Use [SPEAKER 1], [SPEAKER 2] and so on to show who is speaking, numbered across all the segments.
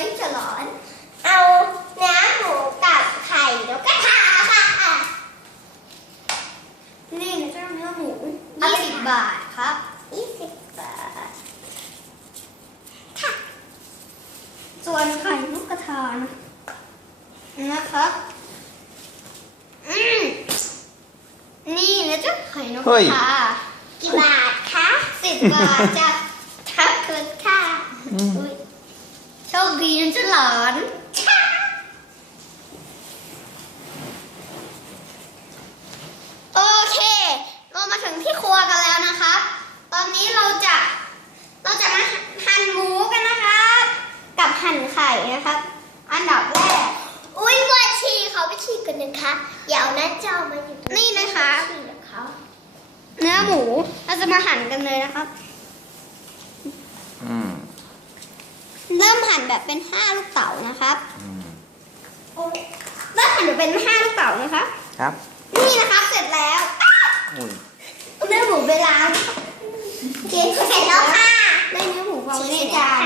[SPEAKER 1] เอา
[SPEAKER 2] เลยฉลอน
[SPEAKER 1] เอาเนื้อหมูกับไข่แล้วก็ทาค่ะ
[SPEAKER 2] นี่นะเจ้าเนื้อหมู
[SPEAKER 1] ยี่
[SPEAKER 2] ยี่
[SPEAKER 1] สิ
[SPEAKER 2] สิ
[SPEAKER 1] บ
[SPEAKER 2] บบาทครับ
[SPEAKER 1] ยี่สิบบาท
[SPEAKER 2] ส่วนไข่นกกระทานะนะครับอืมนี่นะเจ้าไข่นกก
[SPEAKER 3] เฮ้ย
[SPEAKER 2] ระทา
[SPEAKER 1] กี่บาทคะ
[SPEAKER 2] สิบบาทจ้ะ
[SPEAKER 1] ขอบคุณค่ะ
[SPEAKER 3] อืม
[SPEAKER 2] อุ๊ยโชค ดีนะเจ้าหลานโอเค เรามาถึงที่ครัวกันแล้วนะครับ ตอนนี้เราจะ เราจะมาหั่นหมูกันนะครับ กับหั่นไข่นะครับ อันดับแรก
[SPEAKER 1] อุ้ยปวดฉี่เขาไปฉี่กันนะคะอย่าเอาหน้าจอมาอยู่ตรง
[SPEAKER 2] นี่นะคะ
[SPEAKER 1] ฉี่กับเขา
[SPEAKER 2] เนื้อหมูเราจะมาหั่นกันเลยนะครับ
[SPEAKER 3] อืม
[SPEAKER 2] เริ่มหั่ นแบบเป็นห้าลูกเต๋านะครับ
[SPEAKER 3] อืม
[SPEAKER 1] โอ้ย
[SPEAKER 2] เริ่มหั่นแบบเป็นห้าลูกเต๋านะครับ
[SPEAKER 3] ครับ
[SPEAKER 2] นี่นะครับเสร็จแล้ว
[SPEAKER 3] อุ้ย
[SPEAKER 2] เนื้อหมูไปล้าง
[SPEAKER 1] เกินเสร็จแล้วค่ะ
[SPEAKER 2] ได้เนื้อหมูวางไว้ในจาน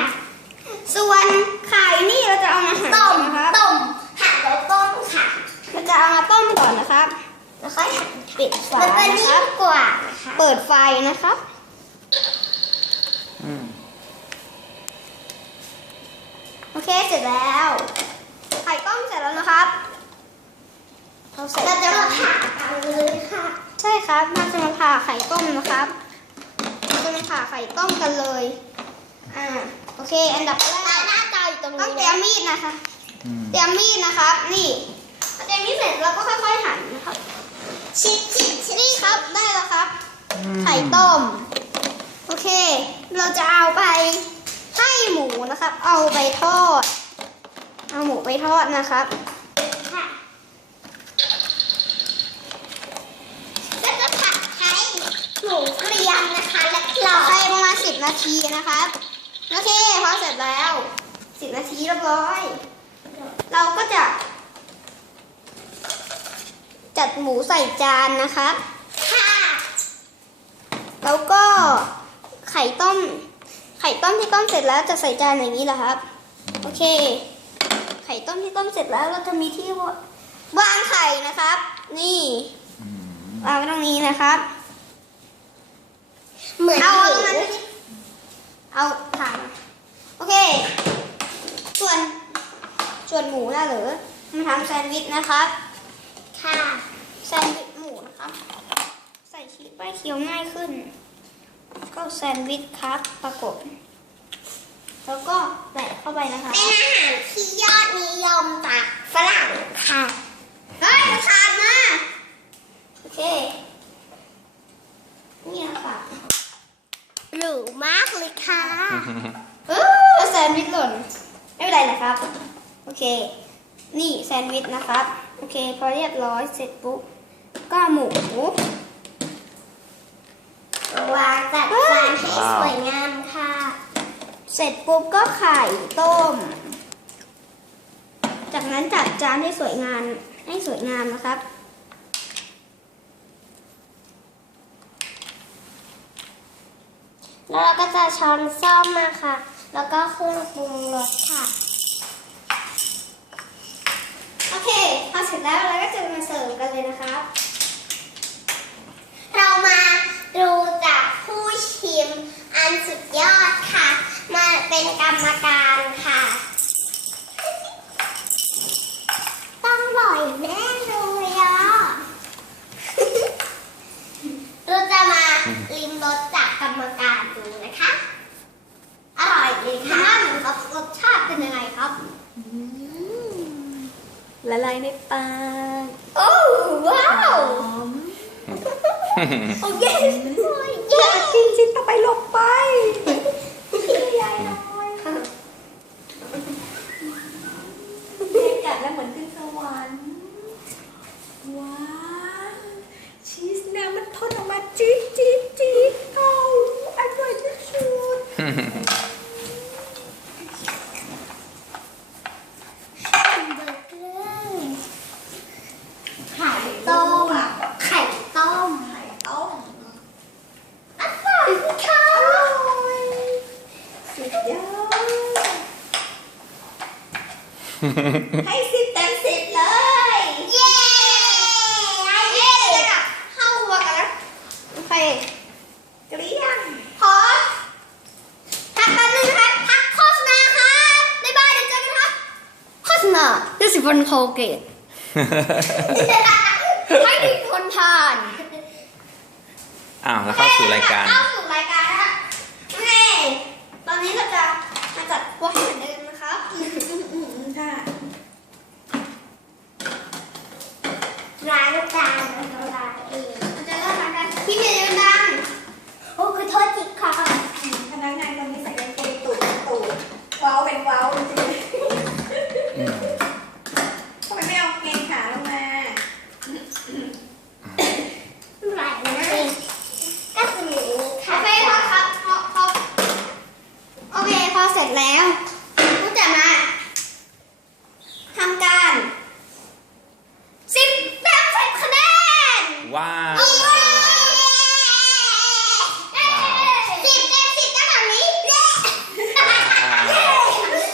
[SPEAKER 2] ส่วนไข่นี่เราจะเอามาหั่น
[SPEAKER 1] ต้ม
[SPEAKER 2] นะครับ
[SPEAKER 1] ต้มหั่นแล้วต้มค่ะ
[SPEAKER 2] เราจะเอามาต้มก่อนนะครับ
[SPEAKER 1] แล้วค่อยหั่น
[SPEAKER 2] ปิดฝา
[SPEAKER 1] มันจะ
[SPEAKER 2] นะ
[SPEAKER 1] นิ่
[SPEAKER 2] ครั
[SPEAKER 1] ม
[SPEAKER 2] บ
[SPEAKER 1] กว่านะคะ
[SPEAKER 2] เปิดไฟนะครับ
[SPEAKER 3] อืม
[SPEAKER 2] โอเคเสร็จแล้วไข่ต้มเสร็จแล้วนะครับเราเสร็จ
[SPEAKER 1] เราจะมาผ่ากันเลยค่ะ
[SPEAKER 2] ใช่ครับเราจะมาผ่าไข่ต้มนะครับเราจะมาผ่าไข่ต้มกันเลย อ่า โอเค อันดับแร
[SPEAKER 1] หน้ากหน้าจออยู่ตรง
[SPEAKER 2] ต้อง
[SPEAKER 1] นี้
[SPEAKER 2] เตรีย
[SPEAKER 1] นะ
[SPEAKER 2] มมีดนะคะ
[SPEAKER 3] อืม
[SPEAKER 2] เตรียมมีดนะครับ นี่พอเตรียมมีดเสร็จเราก็ค่อยๆหั่นนะครับ
[SPEAKER 1] ชิดชิดชิด
[SPEAKER 2] นี่ครับได้แล้วครับ ไข่ต้ม โอเค เราจะเอาไปให้หมูนะครับ เอาไปทอด เอาหมูไปทอดนะครับ
[SPEAKER 1] ค่ะก็จะผัดไทยหมูเกรียมนะคะ และกรอ
[SPEAKER 2] ใช้
[SPEAKER 1] บ
[SPEAKER 2] ประมาณสิบนาทีนะครับ โอเคพอเสร็จแล้วสิบนาทีเรียบร้อย เราก็จะ จัดหมูใส่จานนะครับ
[SPEAKER 1] ค่ะ
[SPEAKER 2] แล้วก็ไข่ต้ม ไข่ต้มที่ต้มเสร็จแล้วจะใส่จานอย่างนี้แหละครับ โอเค ไข่ต้มที่ต้มเสร็จแล้วเราจะมีที่ววางไข่นะครับ นี่
[SPEAKER 3] อืม
[SPEAKER 2] วางไว้ตรงนี้นะครับ
[SPEAKER 1] เหมือน
[SPEAKER 2] เอา
[SPEAKER 1] ห
[SPEAKER 2] ต
[SPEAKER 1] มู
[SPEAKER 2] รงนั้นไปดิเอาถ่านโอเค ส่วนส่วนหมูน่ะเหรือมาทำแซนด์วิชนะครับ
[SPEAKER 1] ค่ะ
[SPEAKER 2] แซนด์วิชหมูนะครับ ใส่ชีสไปเคี้ยวง่ายขึ้นก็ แซนด์วิชครับปรากฏแล้วก็แปะเข้าไปนะคะ
[SPEAKER 1] เป็นอาหารที่ยอดนิยมจากฝรั่งค่ะ
[SPEAKER 2] เฮ้ยขาดมา โอเค นี่นะคะ
[SPEAKER 1] หรูมากเลยค่ะ
[SPEAKER 2] เออแซนด์วิชหล่น ไม่เป็นไรนะครับ โอเค นี่แซนด์วิชนะครับ โอเค พอเรียบร้อยเสร็จปุ๊บก็หมู
[SPEAKER 1] วางจัดจานให้สวยงามค่ะ
[SPEAKER 2] เสร็จปุ๊บก็ไข่ต้ม จากนั้นจัดจานให้สวยงามให้สวยงามนะครับ
[SPEAKER 1] แล้วเราก็จะช้อนซ่อมมาค่ะ แล้วก็เครื่องปรุงรสค่ะ
[SPEAKER 2] โอเค พอเสร็จแล้วเราก็จะมาเสิร์ฟกันเลยนะครับ
[SPEAKER 1] เรามาดูจากผู้ชิมอันสุดยอดค่ะ มาเป็นก รรมการค่ะ ต้องอร่อยแน่เลยอะเราจะมาลิมรสจากกรรมการดูนะคะ อร่อยเลยค่ะ
[SPEAKER 2] นั่นครับรสชาติเป็นยังไงครับ
[SPEAKER 4] ละลายในปาก
[SPEAKER 2] โอ้ว้าว
[SPEAKER 4] หอม
[SPEAKER 2] โอ้เย้
[SPEAKER 4] เย้จริงจริงๆต่อไปหลบไปยายน้อยกัดแล้วเหมือนขึ้นสวรรค์ว้าวชีสเนี่ยมันพ่นออกมาจี๊ดจี๊ดจี๊ดเอ้าอร่อยที่สุด
[SPEAKER 1] เบอร์เกอร์ไข่ต้ม ไข่ต้ม
[SPEAKER 4] ไข่ต้ม
[SPEAKER 1] อร่อยค่ะ
[SPEAKER 4] อร่อย ให้สิบเต็มสิบเลย
[SPEAKER 1] เย้เย้เดี๋ยวกลับเข้าครัวกันแล้ว
[SPEAKER 2] โอเค
[SPEAKER 4] เกลี้ยง
[SPEAKER 1] พอพักแป๊บนึงนะครับพักโฆษณาครับบ๊ายบายเดี๋ยวเจอกันครับ
[SPEAKER 2] โฆษณาดิสิฟันโคเกตให้ทุกคนทาน
[SPEAKER 3] อ้าวแล้วเข้าสู่รายการ
[SPEAKER 1] เข้าสู่รายการนะคะ
[SPEAKER 2] โอเคตอนนี้เราจะมาจัดครัวให้เหมือนเดิมนะครับ
[SPEAKER 4] ค่ะ
[SPEAKER 1] ร้านจานของเราเอง
[SPEAKER 2] เราจะเริ่มทำกันพี่เมย์ดัง
[SPEAKER 1] โอ้คือโทษทีค่ะ
[SPEAKER 4] พนักงานคนนี้ใส่กางเกงตูดตูดว้าวเป็นว้าวจริง
[SPEAKER 3] อืม
[SPEAKER 4] ๆทำไมไม่เอากางเกงขาลงมา
[SPEAKER 1] หลายนะก็คืออย่างนี้
[SPEAKER 2] โอ
[SPEAKER 1] ค่ะ
[SPEAKER 2] เคพอครับพอพอโอเคพอเสร็จแล้วก็จะมาทำการสิบแต้มสิบคะแนน
[SPEAKER 3] ว้าว
[SPEAKER 1] สิบเต็มสิบก็แบบนี้เย้
[SPEAKER 3] อ่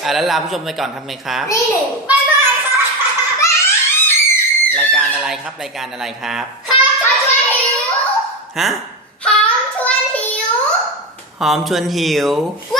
[SPEAKER 3] า แล้วลาผู้ชมไปก่อนทำไงครับ
[SPEAKER 1] นี่หนึ่งบ๊ายบายค่ะ
[SPEAKER 3] รายการอะไรครับ รายการอะไรครับ
[SPEAKER 1] หอมชวนหิว
[SPEAKER 3] ฮะ
[SPEAKER 1] หอมชวนหิว
[SPEAKER 3] หอมชวนหิว
[SPEAKER 1] ว้